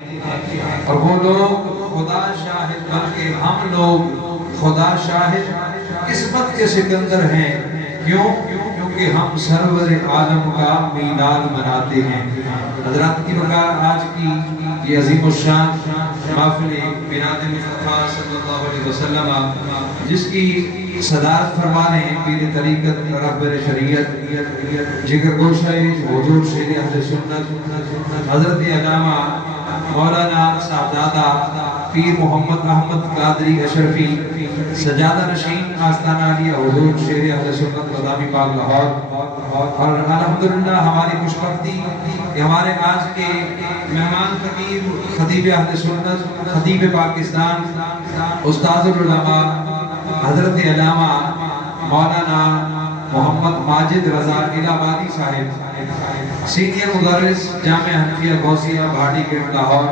اور وہ لوگ خدا شاہد بلکہ ہم لوگ خدا شاہد قسمت کے سکندر ہیں. کیوں؟ کیونکہ ہم سرور عالم کا میلاد مناتے ہیں. حضرات کی بکار آج کی یہ عظیم الشان محفل میلاد مصطفیٰ صلی اللہ علیہ وسلم جس کی صدارت فرما رہے ہیں پیر طریقت رہبر شریعت جگر گوشہ حضور شیر اہل سنت حضرت علامہ مولانا صاحبزادہ پیر محمد احمد قادری اشرفی سجادہ نشین آستانہ علیہ حضور شیر اہل سنت قدامی پاک لاہور. اور الحمدللہ ہماری خوشبختی کہ ہمارے آج کے مہمان خطیب اہل سنت خطیب پاکستان استاذ العلماء حضرت علامہ مولانا محمد ماجد رضا الہبادی صاحب سینئر مدرس جامعہ حنفیہ غوثیہ بھاٹی گیٹ لاہور.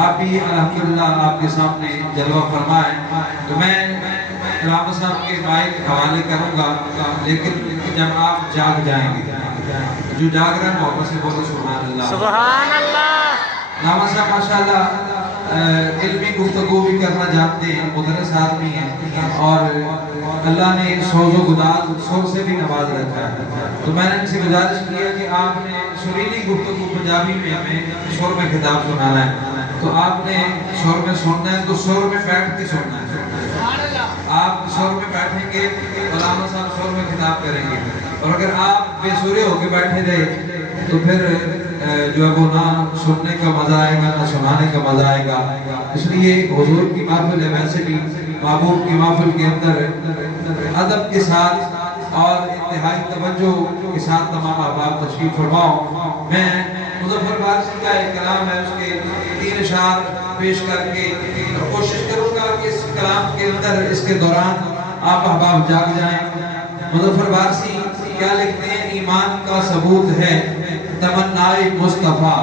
آپ بھی الحمدللہ آپ کے سامنے جلوہ فرمائیں. تو میں علامہ صاحب کے مائک حوالے کروں گا لیکن جب آپ جاگ جائیں گے جو جاگ رہے ہیں محبت سے بولو سبحان اللہ. سبحان اللہ. علامہ صاحب ماشاءاللہ علمی گفتگو بھی کرنا جانتے ہیں, مدرس آدمی ہیں اور اللہ نے سوز و گداز سر سے بھی نواز رکھا ہے. تو میں نے ان سے گزارش کیا کہ آپ نے سریلی گفتگو پنجابی میں ہمیں سر میں خطاب سنانا ہے. تو آپ نے سر میں سننا ہے تو سر میں بیٹھ کے سننا ہے. آپ سر میں بیٹھیں گے علامہ صاحب سر میں خطاب کریں گے, اور اگر آپ بے سورے ہو کے بیٹھے رہے تو پھر جو ہے وہ نہ سننے کا مزہ آئے گا نہ سنانے کا مزہ آئے گا. اس لیے حضور کی محفل ہے, ویسے بھی محبوب کی محفل کے اندر ادب کے ساتھ اور انتہائی توجہ کے ساتھ تمام احباب تشریف فرماؤ. میں مظفر بارسی کا ایک کلام ہے اس کے 3 اشعار پیش کر کے کوشش کروں گا کہ اس کلام کے اندر اس کے دوران آپ احباب جاگ جائیں. مظفر بارسی کیا لکھتے ہیں؟ ایمان کا ثبوت ہے تمنائے مصطفیٰ.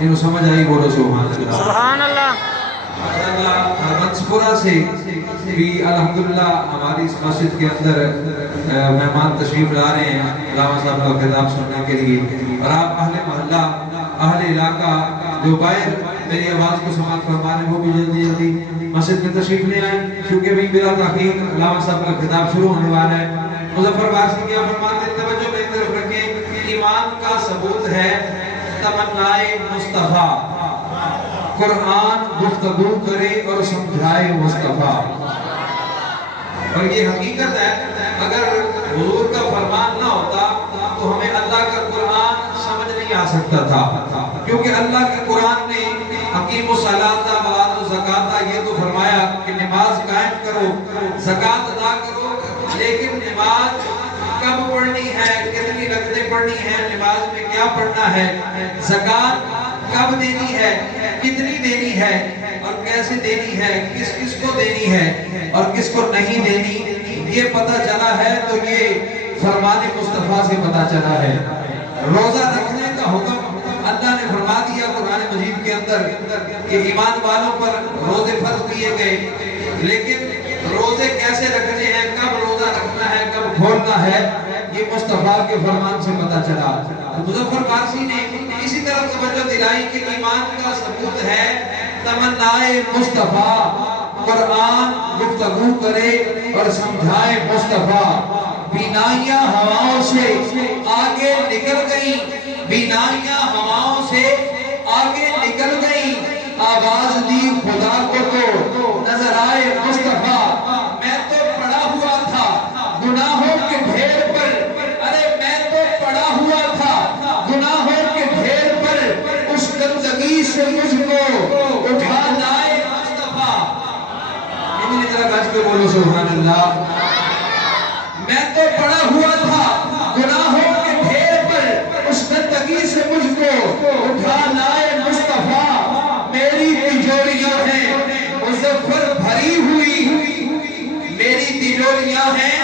انہوں سمجھ آئی بولو سبحان اللہ. منصپورہ سے بھی الحمدللہ ہماری اس مسجد کے اندر مہمان تشریف لا رہے ہیں علامہ صاحب کا خطاب سننے کے لیے. اور آپ اہل محلہ اہل علاقہ جو باہر میری آواز کو سماعت فرما رہے ہیں وہ بھی جلدی جلدی مسجد میں تشریف لے آئیں کیونکہ بھی بلا تاخیر علامہ صاحب کا خطاب شروع ہونے والا ہے. مظفر بارسی کیا فرماتے ہیں؟ توجہ میری طرف رکھیں. ایمان کا ثبوت ہے تمنائے مصطفیٰ, قرآن گفتگو کرے اور سمجھائے مصطفیٰ. اور یہ حقیقت ہے اگر حضور کا فرمان نہ ہوتا تو ہمیں اللہ کا قرآن سمجھ نہیں آ سکتا تھا, کیونکہ اللہ کے قرآن نے حکیم الصلاۃ وآتوا الزکاۃ یہ تو فرمایا کہ نماز قائم کرو زکوٰۃ ادا کرو, لیکن نماز کب پڑھنی ہے, کتنی رکعتیں پڑھنی ہیں, نماز میں کیا پڑھنا ہے, زکوٰۃ کب دینی ہے, کتنی دینی ہے اور کیسے دینی ہے, کس کس کو دینی ہے اور کس کو نہیں دینی, یہ پتہ چلا ہے تو یہ فرمان مصطفیٰ سے پتہ چلا ہے. روزہ رکھنے کا حکم اللہ نے فرما دیا قرآن مجید کے اندر کہ ایمان والوں پر روزے فرض کیے گئے, لیکن روزے کیسے رکھنے ہیں, کب روزہ رکھنا ہے, کب کھولنا ہے, یہ مصطفیٰ کے فرمان سے پتہ چلا. مظفر بارسی نے اسی طرف توجہ دلائی کہ ایمان کا ثبوت ہے تمنائے مصطفیٰ, قرآن گفتگو کرے اور سمجھائے مصطفیٰ. بینائیاں ہواؤں سے آگے نکل گئیں, بینائیاں ہواؤں سے آگے نکل گئیں, آواز دی خدا کو تو نظر آئے مصطفیٰ. میں تو پڑا ہوا تھا گناہوں کے ڈھیر پر, ارے میں تو پڑا ہوا تھا گناہوں کے ڈھیر پر, اس گندگی سے مجھ کو اٹھا لائے مصطفیٰ. انہی طرح بچ کے بولو سبحان اللہ. میں تو پڑا ہوا تھا گناہوں کے ڈھیر پر, اس گندگی سے مجھ کو اٹھا لائے مصطفیٰ. میری تجوریاں ہیں مظفر بھری ہوئی, میری تجوریاں ہیں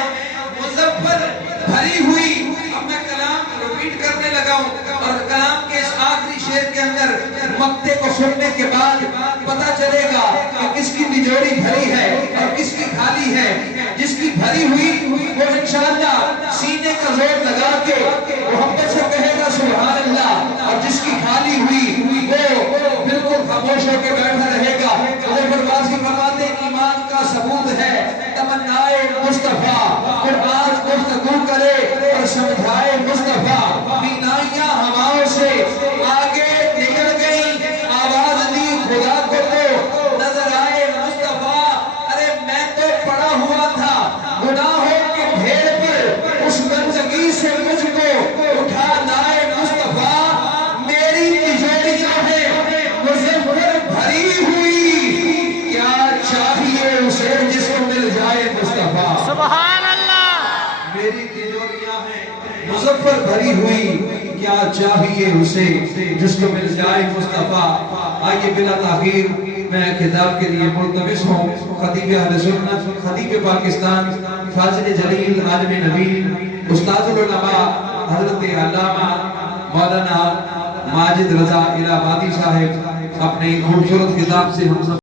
مظفر بھری ہوئی. اب میں کلام ریپیٹ کرنے لگا ہوں اور کلام کے اس آخری شعر کے اندر مقطع کو سننے کے بعد پتہ چلے گا کہ کس کی تجوری بھری ہے اور کس کی خالی ہے. جس کی بھری ہوئی وہ انشاءاللہ سینے کا زور لگا کے محبت سے کہے گا سبحان اللہ, اور جس کی خالی ہوئی وہ پر بھری ہوئی کیا چاہیے اسے جس کو مل جائے مصطفیٰ. آئیے بلا تاخیر میں خطاب کے لیے ملتمس ہوں خطیب اہل سنت، خطیب پاکستان، فاضل جلیل، عالم نبیل، استاد العلماء حضرت علامہ مولانا ماجد رضا الہ آبادی صاحب اپنی خوبصورت خطاب سے ہم سب